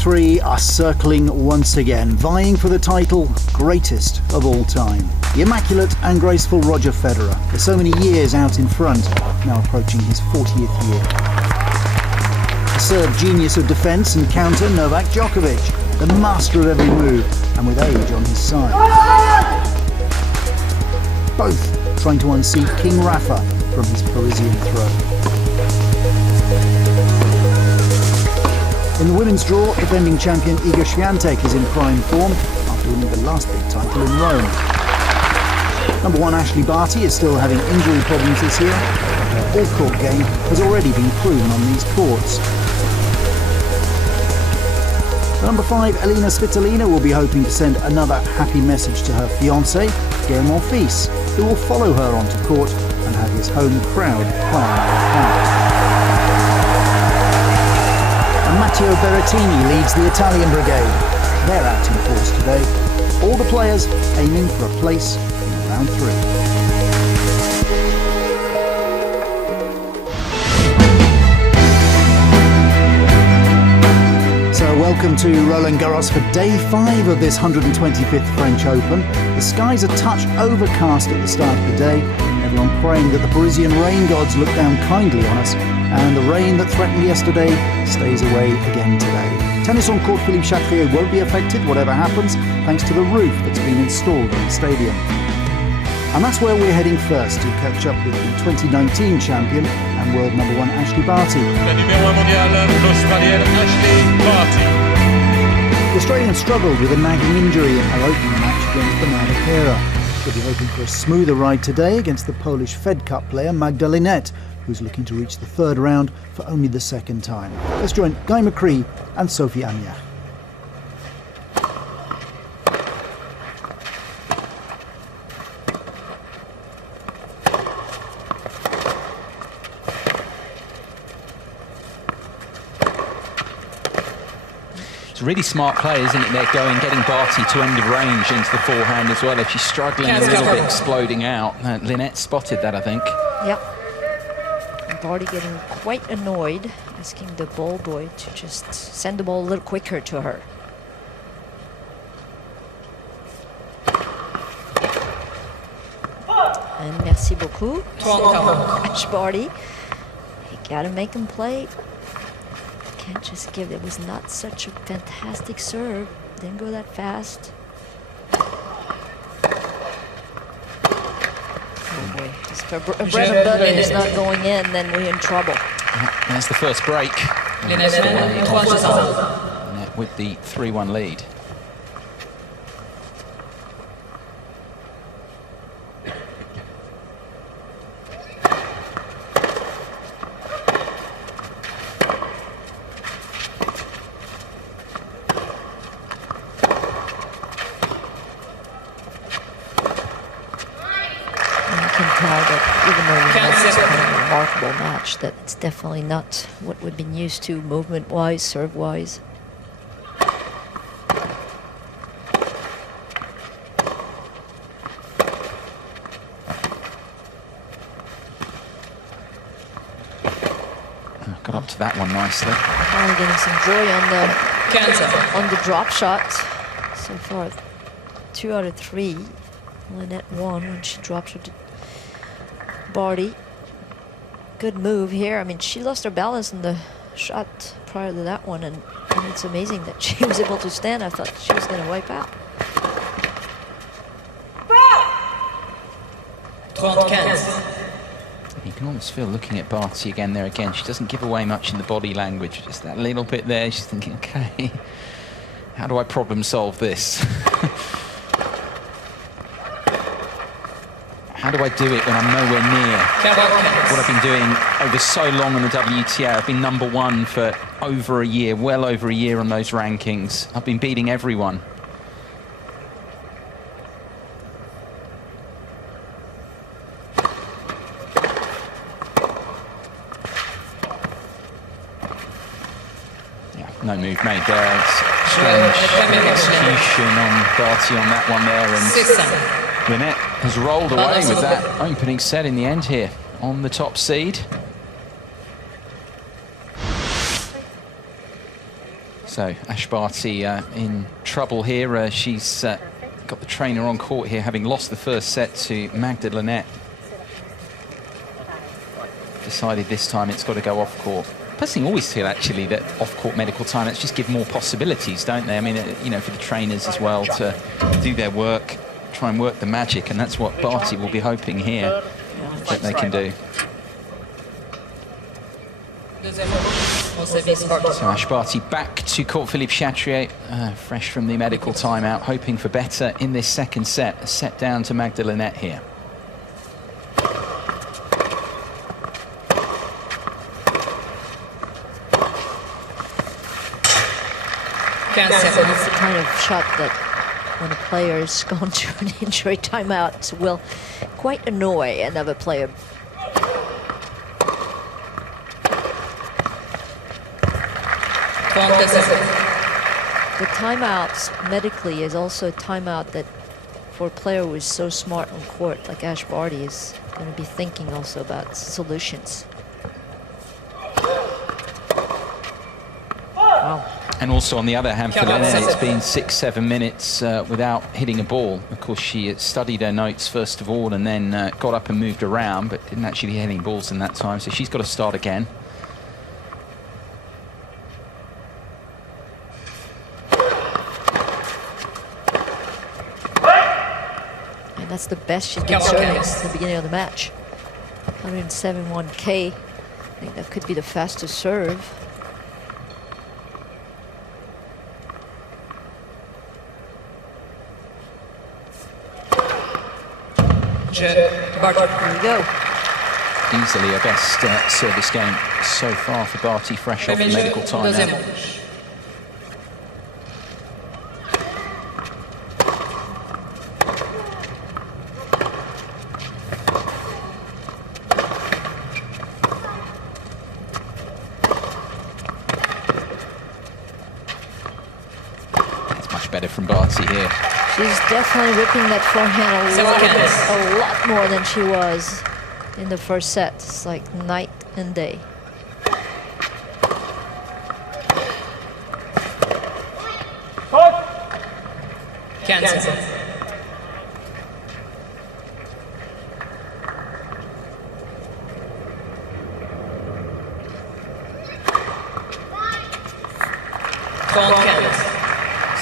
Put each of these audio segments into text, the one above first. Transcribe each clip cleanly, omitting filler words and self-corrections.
three are circling once again, vying for the title greatest of all time. The immaculate and graceful Roger Federer, with so many years out in front, now approaching his 40th year. The serve genius of defence and counter, Novak Djokovic, the master of every move, and with age on his side. Both trying to unseat King Rafa from his Parisian throne. In the women's draw, defending champion Iga Świątek is in prime form after winning the last big title in Rome. Number one Ashley Barty is still having injury problems this year, but her all-court game has already been proven on these courts. Number 5, Elina Svitolina will be hoping to send another happy message to her fiancé, Gaël Monfils, who will follow her onto court and have his home crowd playing her part. And Matteo Berrettini leads the Italian brigade. They're out in force today. All the players aiming for a place in round 3. Welcome to 롤랑가로스 for day 5 of this 125th French Open. The skies are touch overcast at the start of the day. Everyone praying that the Parisian rain gods look down kindly on us, and the rain that threatened yesterday stays away again today. Tennis on court Philippe Chatrier won't be affected whatever happens, thanks to the roof that's been installed in the stadium. And that's where we're heading first, to catch up with the 2019 champion and world number 1 Ashley Barty. The Australian struggled with a nagging injury in her opening match against Bernarda Pera. She'll be hoping for a smoother ride today against the Polish Fed Cup player Magdalenet, who's looking to reach the third round for only the second time. Let's join Guy McCree and Sophie Amiach. It's a really smart play, isn't it? They're getting Barty to end of range into the forehand as well. If she's struggling a little bit, exploding out. Lynette spotted that, I think. Yep. And Barty getting quite annoyed, asking the ball boy to just send the ball a little quicker to her. And merci beaucoup. Ash Barty. You gotta make him play. Can't just give. It was not such a fantastic serve. Didn't go that fast. Oh boy, if a bread and butter is not going in, then we're in trouble. There's the first break. With the 3-1 lead. Match that it's definitely not what we've been used to movement-wise, serve-wise. Got up to that one nicely. Finally getting some joy on the drop shot. So far, 2 out of 3. Lynette won when she dropped her to Barty. Good move here. I mean, she lost her balance in the shot prior to that one, and it's amazing that she was able to stand. I thought she was going to wipe out. You can almost feel looking at Barty again there again. She doesn't give away much in the body language. Just that little bit there. She's thinking, okay, how do I problem solve this? How do I do it when I'm nowhere near what I've been doing over so long on the WTA? I've been number 1 for over a year, well over a year on those rankings. I've been beating everyone. Yeah, no move made there. It's strange execution on Barty on that one there. And Lynette has rolled away with that opening set in the end here on the top seed. So Ash Barty in trouble here. She's got the trainer on court here, having lost the first set to Magda Linette. Decided this time it's got to go off court. Personally, always feel actually that off-court medical timeouts just give more possibilities, don't they? I mean, you know, for the trainers as well to do their work, try and work the magic, and that's what Barty will be hoping here that they can do. So Ash Barty back to court. Philippe Chatrier, fresh from the medical timeout, hoping for better in this second set. A set down to Magda Linette here. It's the kind of shot that when a player has gone to an injury timeout will quite annoy another player. The timeouts medically is also a timeout that for a player who is so smart on court like Ash Barty is going to be thinking also about solutions. Wow. And also on the other hand for Linette, it's been 6-7 minutes without hitting a ball. Of course, she studied her notes first of all and then got up and moved around, but didn't actually hit any balls in that time, so she's got to start again. And that's the best she's been serving since the beginning of the match. 107.1K. I think that could be the fastest serve. Here we go. Easily her best service game so far for Barty, fresh off the medical timeout. It's much better from Barty here. She's definitely whipping that forehand a lot more than she was in the first set. It's like night and day. Cancel.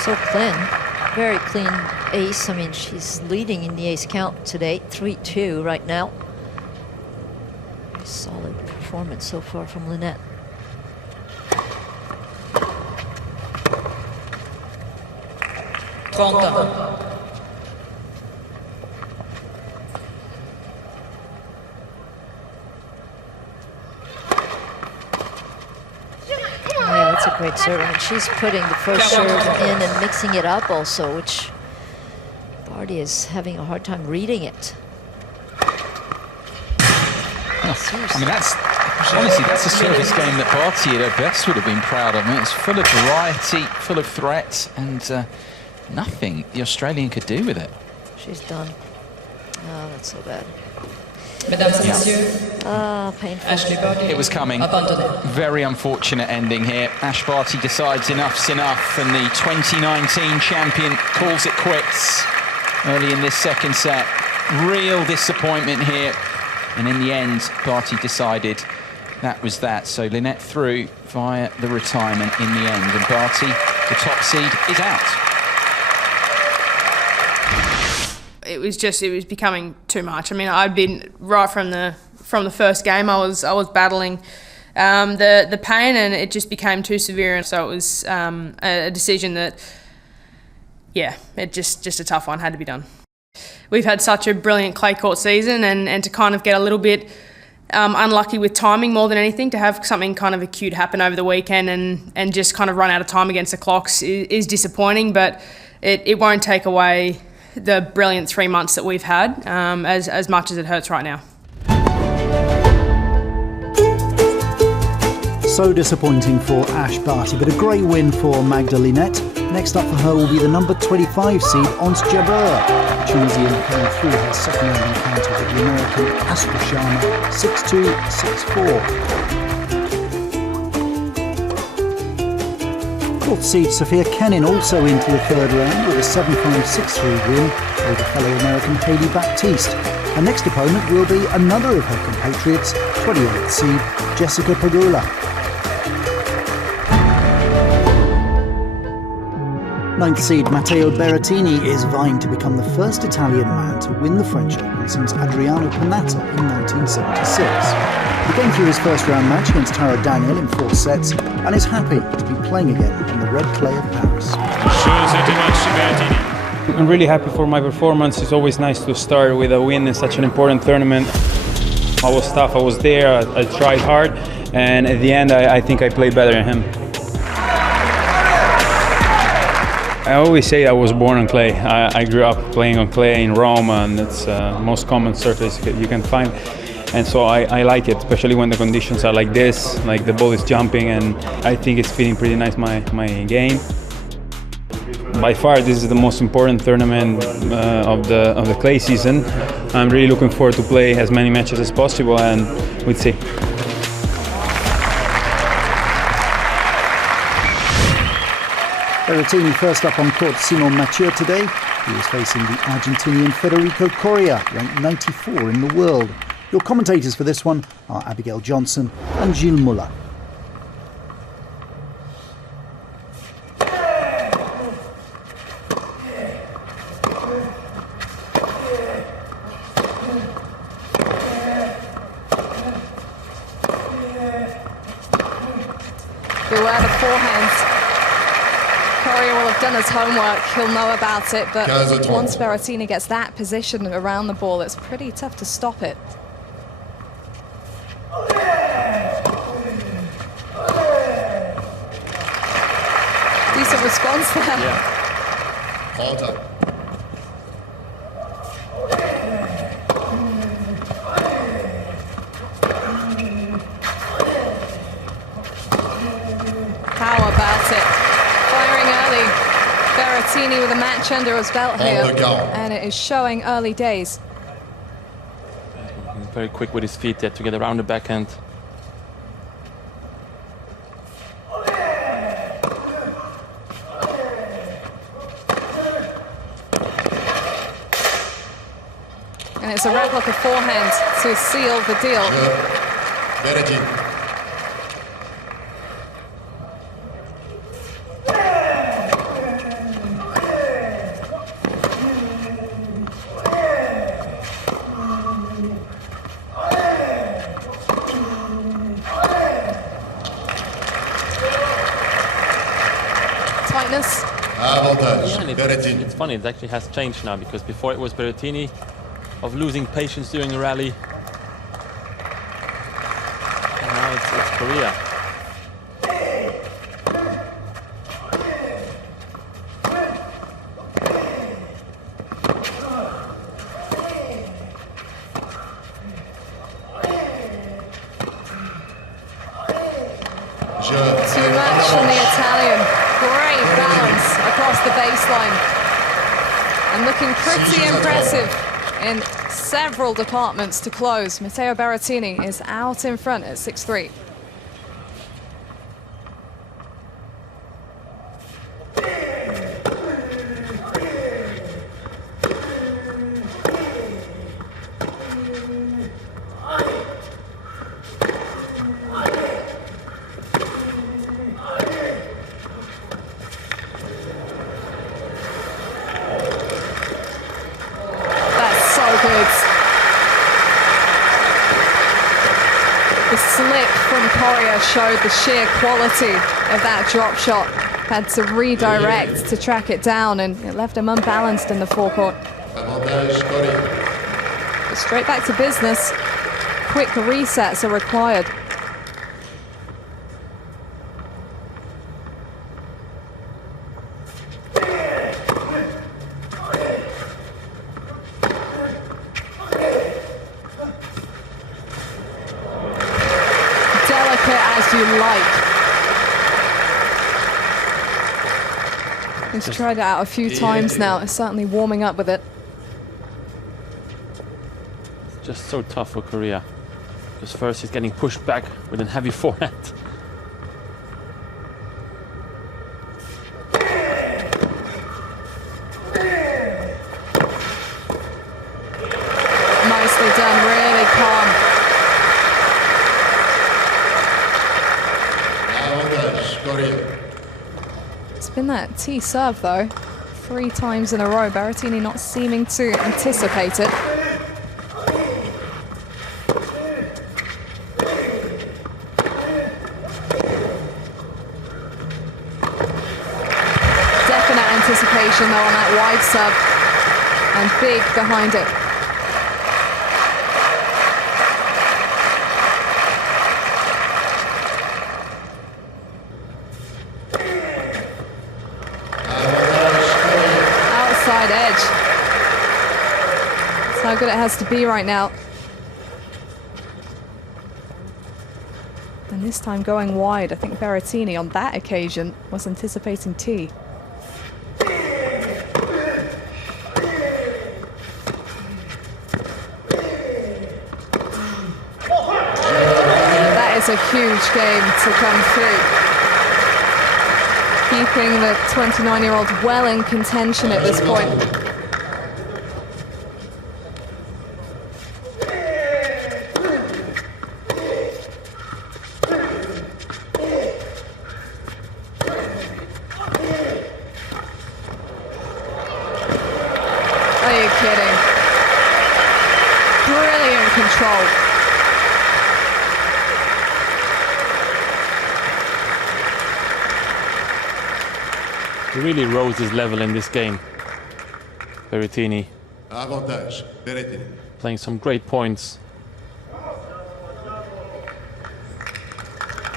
So clean. Very clean ace. I mean, she's leading in the ace count today, 3-2 right now. Very solid performance so far from Linette. Yeah, that's a great serve. I mean, she's putting the first serve in and mixing it up also, which Barty is having a hard time reading it. I mean, that's honestly, that's a service game that Barty at her best would have been proud of. I mean, it's full of variety, full of threat, and nothing the Australian could do with it. She's done. Oh, that's so bad. Painful. It was coming. Very unfortunate ending here. Ash Barty decides enough's enough, and the 2019 champion calls it quits early in this second set. Real disappointment here. And in the end, Barty decided that was that. So Linette through via the retirement in the end. And Barty, the top seed, is out. It was becoming too much. I mean, I'd been right from the first game. I was battling the pain, and it just became too severe. And so it was a decision that, yeah, it just a tough one, had to be done. We've had such a brilliant clay court season, and to kind of get a little bit unlucky with timing more than anything, to have something kind of acute happen over the weekend and just kind of run out of time against the clocks is disappointing, but it won't take away the brilliant 3 months that we've had, as much as it hurts right now. So disappointing for Ash Barty, but a great win for Magda Linette. Next up for her will be the number 25 seed, Ons Jabeur. Tunisian coming through her second round encounter with the American Astra Sharma, 6-2, 6-4. Fourth seed Sophia Kenin also into the third round with a 7-5, 6-3 win over fellow American Hailey Baptiste. Her next opponent will be another of her compatriots, 28th seed Jessica Pegula. 9th seed Matteo Berrettini is vying to become the first Italian man to win the French Open since Adriano Panatta in 1976. He came through his first round match against Taro Daniel in 4 sets and is happy to be playing again on the red clay of Paris. I'm really happy for my performance. It's always nice to start with a win in such an important tournament. I was tough, I was there, I tried hard, and at the end I think I played better than him. I always say I was born on clay. I grew up playing on clay in Rome, and it's the most common surface you can find. And so I like it, especially when the conditions are like this, like the ball is jumping, and I think it's fitting pretty nice my game. By far, this is the most important tournament of the clay season. I'm really looking forward to play as many matches as possible, and we'll see. Berrettini first up on court, Simon Mathieu today. He is facing the Argentinian Federico Coria, ranked 94 in the world. Your commentators for this one are Abigail Johnson and Gilles Muller. Beware the forehands. Coria will have done his homework, he'll know about it, but once Berrettini gets that position around the ball, it's pretty tough to stop it. Decent response there. Yeah. Hold up. How about it? Firing early. Berrettini with a match under his belt here, and it is showing early days. He's very quick with his feet there to get around the backhand. And it's a replica forehand to seal the deal. Tightness. Yeah, it's funny, it actually has changed now, because before it was Berrettini of losing patience during a rally. And now it's Coria. Too much from the Italian. Great balance across the baseline. And looking pretty impressive in several departments to close. Matteo Berrettini is out in front at 6-3. The slip from Coria showed the sheer quality of that drop shot. Had to redirect to track it down, and it left him unbalanced in the forecourt. But straight back to business. Quick resets are required. As you like. He's tried it out a few times now. It's certainly warming up with it. It's just so tough for Coria, because first he's getting pushed back with a heavy forehand. nicely done, really calm. It's been that T serve though, 3 times in a row. Berrettini not seeming to anticipate it. Definite anticipation though on that wide sub, and big behind it. Outside edge. That's how good it has to be right now. And this time going wide. I think Berrettini on that occasion was anticipating T. That is a huge game to come through. Keeping the 29-year-old well in contention at this point. Are you kidding? Brilliant control. He really rose his level in this game. Berrettini Avantage, Berrettini. playing some great points.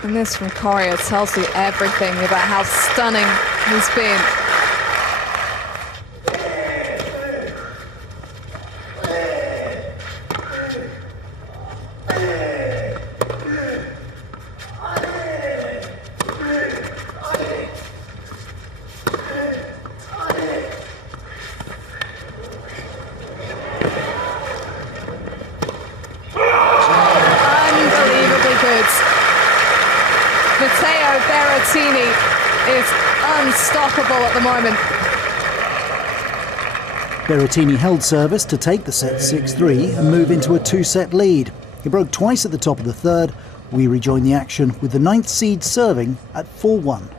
And this from Coria tells you everything about how stunning he's been. Unbelievably good. Matteo Berrettini is unstoppable at the moment. Berrettini held service to take the set 6-3 and move into a 2-set lead. He broke twice at the top of the third. We rejoin the action with the 9th seed serving at 4-1.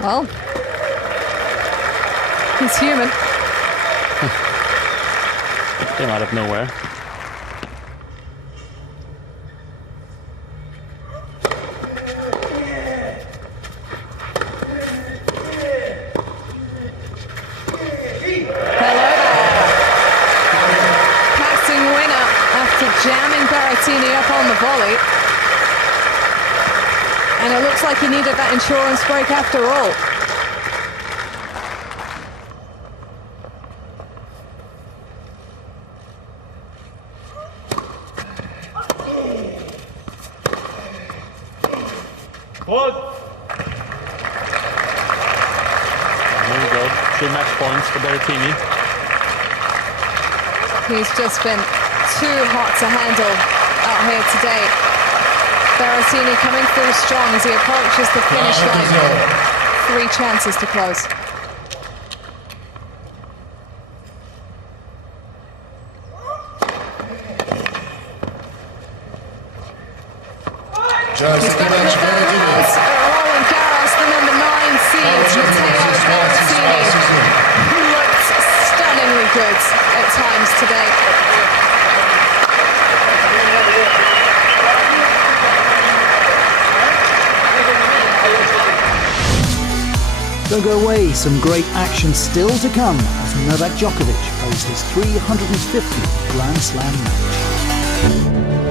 Well, he's human. Came out of nowhere. Hello there. Passing winner after jamming Berrettini up on the volley. And it looks like he needed that insurance break after all. There we go. 3 match points for Berrettini. He's just been too hot to handle out here today. Berrettini coming through strong as he approaches the finish line. 3 chances to close. He's back in the third round. Rollangaro스, the number 9 seed, Matteo Berrettini, who looked stunningly good at times today. Don't go away, some great action still to come as Novak Djokovic plays his 350th Grand Slam match.